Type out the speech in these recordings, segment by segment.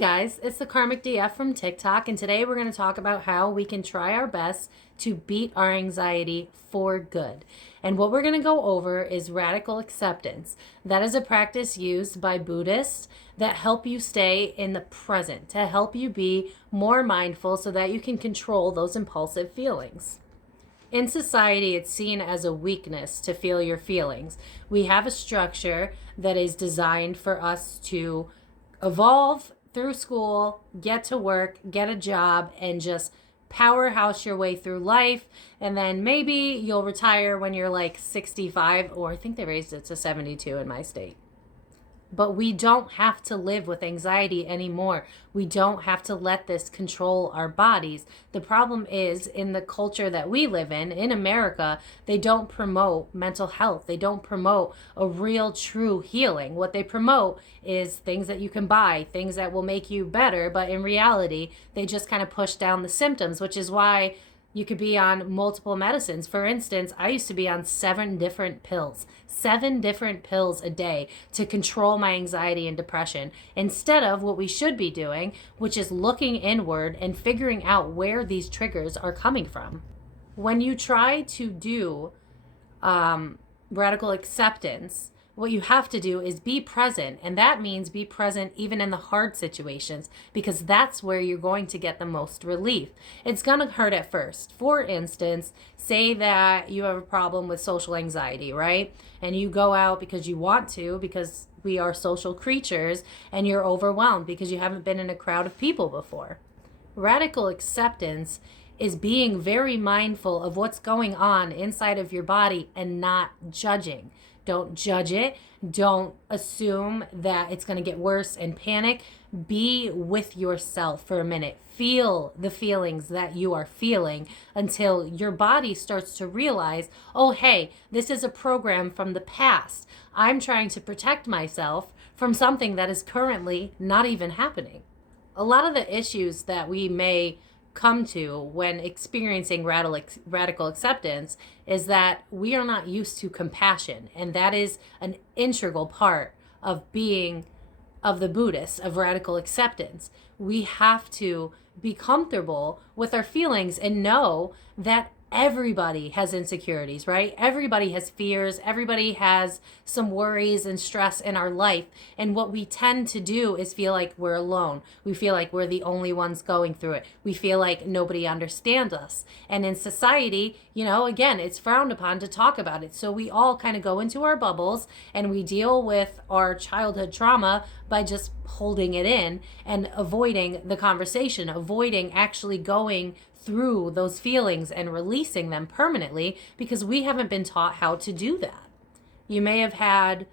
Guys, it's the Karmic DF from TikTok, and today we're going to talk about how we can try our best to beat our anxiety for good. And what we're going to go over is radical acceptance. That is a practice used by Buddhists that help you stay in the present, to help you be more mindful so that you can control those impulsive feelings. In society, it's seen as a weakness to feel your feelings. We have a structure that is designed for us to evolve through school, get to work, get a job, and just powerhouse your way through life. And then maybe you'll retire when you're like 65, or I think they raised it to 72 in my state. But we don't have to live with anxiety anymore. We don't have to let this control our bodies. The problem is, in the culture that we live in America, they don't promote mental health. They don't promote a real, true healing. What they promote is things that you can buy, things that will make you better. But in reality, they just kind of push down the symptoms, which is why you could be on multiple medicines. For instance, I used to be on 7 different pills a day to control my anxiety and depression, instead of what we should be doing, which is looking inward and figuring out where these triggers are coming from. When you try to do radical acceptance, what you have to do is be present, and that means be present even in the hard situations, because that's where you're going to get the most relief. It's going to hurt at first. For instance, say that you have a problem with social anxiety, right? And you go out because you want to, because we are social creatures, and you're overwhelmed because you haven't been in a crowd of people before. Radical acceptance is being very mindful of what's going on inside of your body and not judging. Don't judge it. Don't assume that it's going to get worse and panic. Be with yourself for a minute. Feel the feelings that you are feeling until your body starts to realize, oh, hey, this is a program from the past. I'm trying to protect myself from something that is currently not even happening. A lot of the issues that we may come to when experiencing radical acceptance is that we are not used to compassion, and that is an integral part of being of the Buddhists, of radical acceptance. We have to be comfortable with our feelings and know that everybody has insecurities, right? Everybody has fears. Everybody has some worries and stress in our life. And what we tend to do is feel like we're alone. We feel like we're the only ones going through it. We feel like nobody understands us. And in society, again, it's frowned upon to talk about it. So we all kind of go into our bubbles and we deal with our childhood trauma by just holding it in and avoiding the conversation, avoiding actually going through those feelings and releasing them permanently, because we haven't been taught how to do that. You may have had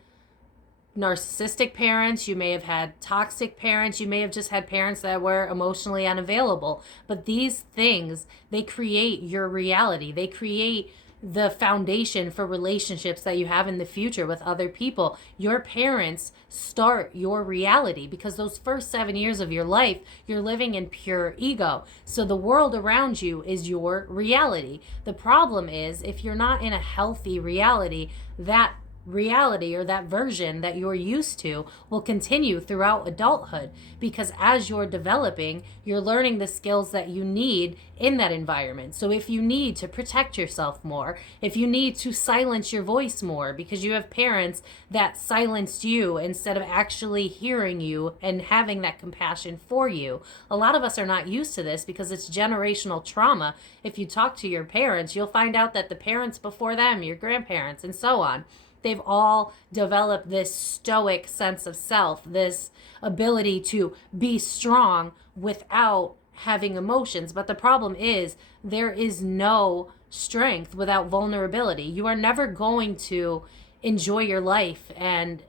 narcissistic parents, you may have had toxic parents, you may have just had parents that were emotionally unavailable. But these things, they create your reality. They create the foundation for relationships that you have in the future with other people. Your parents start your reality, because those first 7 years of your life, you're living in pure ego. So the world around you is your reality. The problem is, if you're not in a healthy reality, that reality or that version that you're used to will continue throughout adulthood, because as you're developing, you're learning the skills that you need in that environment. So if you need to protect yourself more, if you need to silence your voice more because you have parents that silenced you instead of actually hearing you and having that compassion for you, a lot of us are not used to this because it's generational trauma. If you talk to your parents, you'll find out that the parents before them, your grandparents, and so on, they've all developed this stoic sense of self, this ability to be strong without having emotions. But the problem is, there is no strength without vulnerability. You are never going to enjoy your life and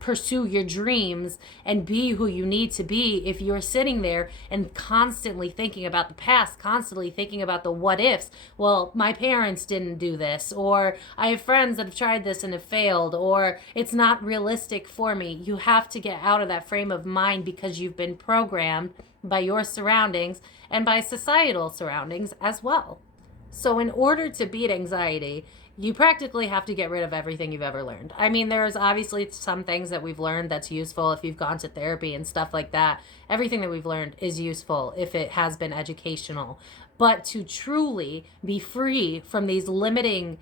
pursue your dreams and be who you need to be if you're sitting there and constantly thinking about the past, constantly thinking about the what ifs. Well, my parents didn't do this, or I have friends that have tried this and have failed, or it's not realistic for me. You have to get out of that frame of mind, because you've been programmed by your surroundings and by societal surroundings as well. So in order to beat anxiety, you practically have to get rid of everything you've ever learned. I mean, there's obviously some things that we've learned that's useful if you've gone to therapy and stuff like that. Everything that we've learned is useful if it has been educational. But to truly be free from these limiting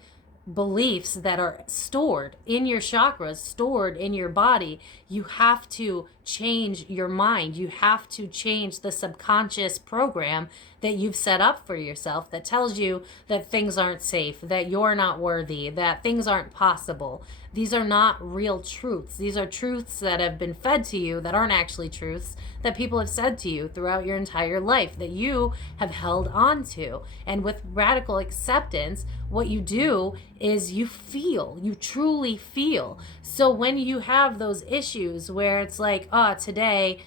beliefs that are stored in your chakras, stored in your body, you have to change your mind. You have to change the subconscious program that you've set up for yourself that tells you that things aren't safe, that you're not worthy, that things aren't possible. These are not real truths. These are truths that have been fed to you that aren't actually truths that people have said to you throughout your entire life that you have held on to. And with radical acceptance, what you do is you feel, you truly feel. So when you have those issues where it's like, oh, today,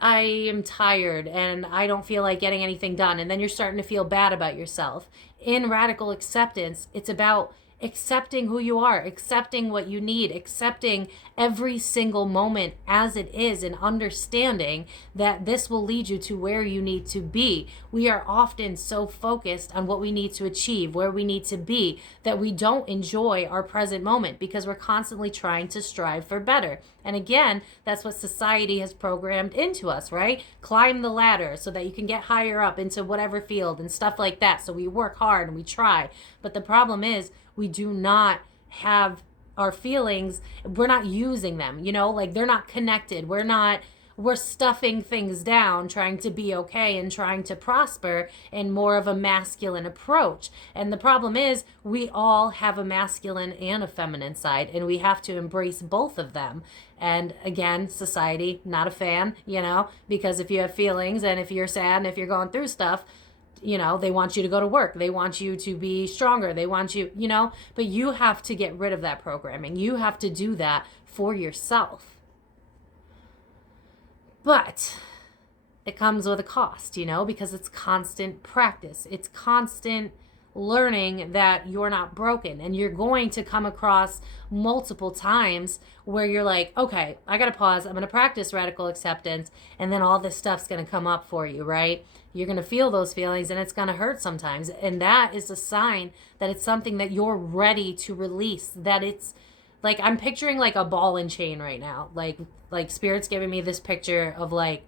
I am tired and I don't feel like getting anything done, and then you're starting to feel bad about yourself. In radical acceptance, it's about accepting who you are, accepting what you need, accepting every single moment as it is, and understanding that this will lead you to where you need to be. We are often so focused on what we need to achieve, where we need to be, that we don't enjoy our present moment because we're constantly trying to strive for better. And again, that's what society has programmed into us, right? Climb the ladder so that you can get higher up into whatever field and stuff like that. So we work hard and we try. But the problem is, we do not have our feelings, we're not using them, like they're not connected. We're stuffing things down, trying to be okay and trying to prosper in more of a masculine approach. And the problem is, we all have a masculine and a feminine side, and we have to embrace both of them. And again, society, not a fan, because if you have feelings and if you're sad and if you're going through stuff, they want you to go to work. They want you to be stronger. They want you, but you have to get rid of that programming. You have to do that for yourself. But it comes with a cost, because it's constant practice. It's constant learning that you're not broken, and you're going to come across multiple times where you're like, okay, I gotta pause, I'm gonna practice radical acceptance, and then all this stuff's gonna come up for you, right? You're gonna feel those feelings and it's gonna hurt sometimes, and that is a sign that it's something that you're ready to release, that it's like, I'm picturing like a ball and chain right now, like Spirit's giving me this picture of like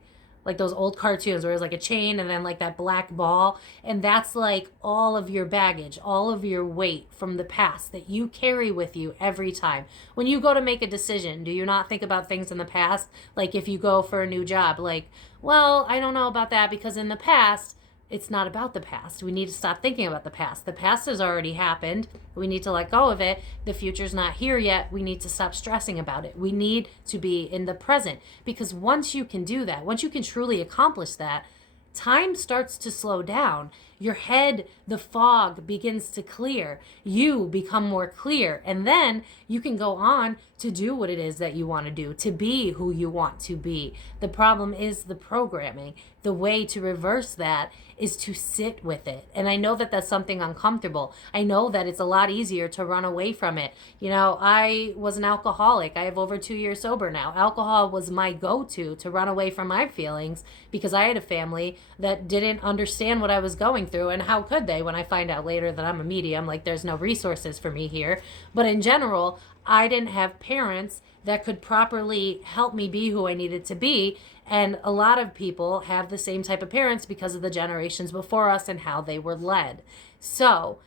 those old cartoons where it's like a chain and then like that black ball. And that's like all of your baggage, all of your weight from the past that you carry with you every time. When you go to make a decision, do you not think about things in the past? Like if you go for a new job, like, well, I don't know about that because in the past, it's not about the past. We need to stop thinking about the past. The past has already happened. We need to let go of it. The future's not here yet. We need to stop stressing about it. We need to be in the present, because once you can do that, once you can truly accomplish that, time starts to slow down. Your head, the fog begins to clear. You become more clear. And then you can go on to do what it is that you want to do, to be who you want to be. The problem is the programming. The way to reverse that is to sit with it. And I know that that's something uncomfortable. I know that it's a lot easier to run away from it. I was an alcoholic. I have over 2 years sober now. Alcohol was my go-to to run away from my feelings, because I had a family that didn't understand what I was going through. And how could they when I find out later that I'm a medium? Like, there's no resources for me here. But in general, I didn't have parents that could properly help me be who I needed to be. And a lot of people have the same type of parents because of the generations before us and how they were led. So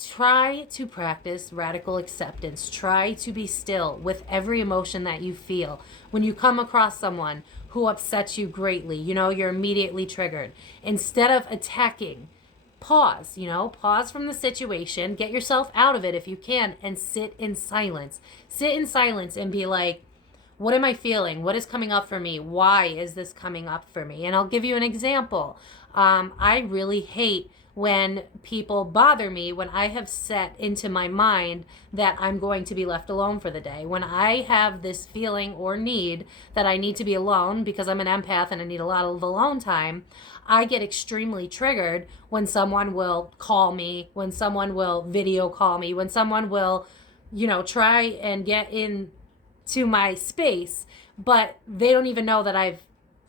try to practice radical acceptance. Try to be still with every emotion that you feel. When you come across someone who upsets you greatly, you're immediately triggered. Instead of attacking, pause, pause from the situation, get yourself out of it if you can, and sit in silence. Sit in silence and be like, what am I feeling? What is coming up for me? Why is this coming up for me? And I'll give you an example. I really hate when people bother me when I have set into my mind that I'm going to be left alone for the day. When I have this feeling or need that I need to be alone because I'm an empath and I need a lot of alone time, I get extremely triggered when someone will call me, when someone will video call me, when someone will, try and get into my space, but they don't even know that I've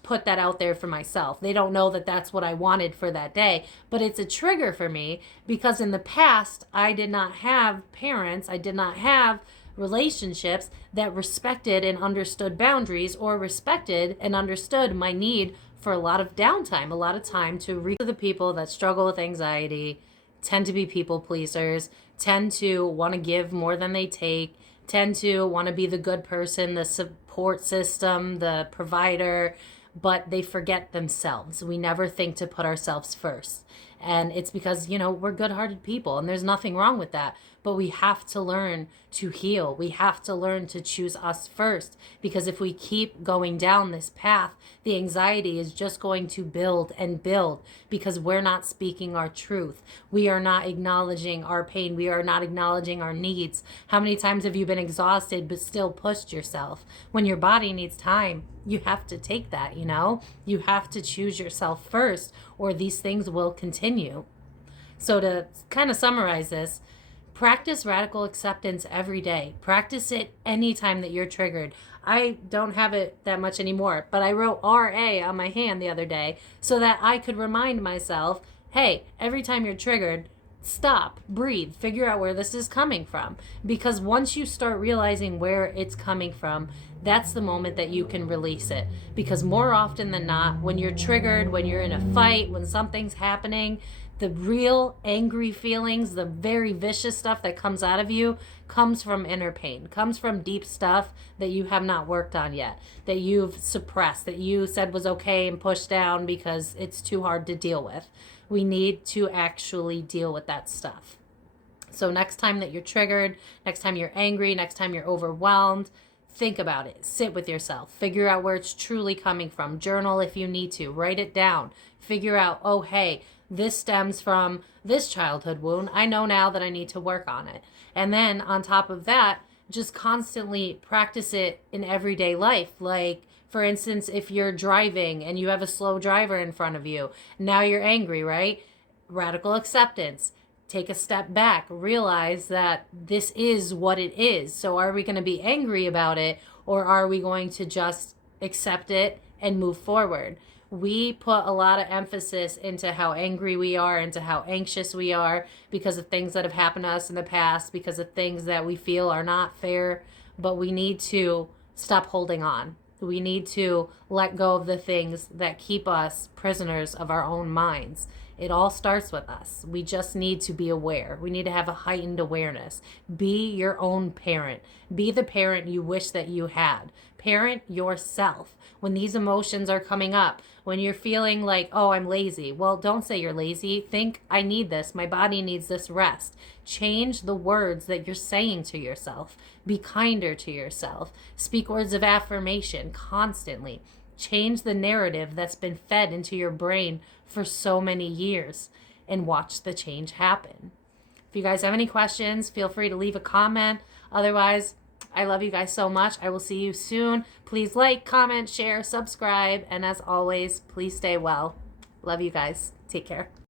put that out there for myself. They don't know that that's what I wanted for that day, but it's a trigger for me because in the past, I did not have parents, I did not have relationships that respected and understood boundaries or respected and understood my need for a lot of downtime, a lot of time to reach the people that struggle with anxiety, tend to be people pleasers, tend to want to give more than they take, tend to want to be the good person, the support system, the provider, but they forget themselves. We never think to put ourselves first. And it's because, we're good-hearted people and there's nothing wrong with that. But we have to learn to heal. We have to learn to choose us first, because if we keep going down this path, the anxiety is just going to build and build because we're not speaking our truth. We are not acknowledging our pain. We are not acknowledging our needs. How many times have you been exhausted but still pushed yourself? When your body needs time, you have to take that, You have to choose yourself first, or these things will continue. So to kind of summarize this, practice radical acceptance every day. Practice it anytime that you're triggered. I don't have it that much anymore, but I wrote RA on my hand the other day so that I could remind myself, hey, every time you're triggered, stop, breathe, figure out where this is coming from. Because once you start realizing where it's coming from, that's the moment that you can release it. Because more often than not, when you're triggered, when you're in a fight, when something's happening, the real angry feelings, the very vicious stuff that comes out of you comes from inner pain, comes from deep stuff that you have not worked on yet, that you've suppressed, that you said was okay and pushed down because it's too hard to deal with. We need to actually deal with that stuff. So next time that you're triggered, next time you're angry, next time you're overwhelmed, think about it. Sit with yourself. Figure out where it's truly coming from. Journal if you need to. Write it down. Figure out, oh, hey, this stems from this childhood wound. I know now that I need to work on it. And then on top of that, just constantly practice it in everyday life. Like, for instance, if you're driving and you have a slow driver in front of you, now you're angry, right? Radical acceptance. Take a step back. Realize that this is what it is. So are we going to be angry about it, or are we going to just accept it and move forward? We put a lot of emphasis into how angry we are, into how anxious we are because of things that have happened to us in the past, because of things that we feel are not fair, but we need to stop holding on. We need to let go of the things that keep us prisoners of our own minds. It all starts with us. We just need to be aware. We need to have a heightened awareness. Be your own parent. Be the parent you wish that you had. Parent yourself. When these emotions are coming up, when you're feeling like, oh, I'm lazy, well, don't say you're lazy. Think, I need this. My body needs this rest. Change the words that you're saying to yourself. Be kinder to yourself. Speak words of affirmation constantly. Change the narrative that's been fed into your brain for so many years and watch the change happen. If you guys have any questions, feel free to leave a comment. Otherwise, I love you guys so much. I will see you soon. Please like, comment, share, subscribe, and as always, please stay well. Love you guys. Take care.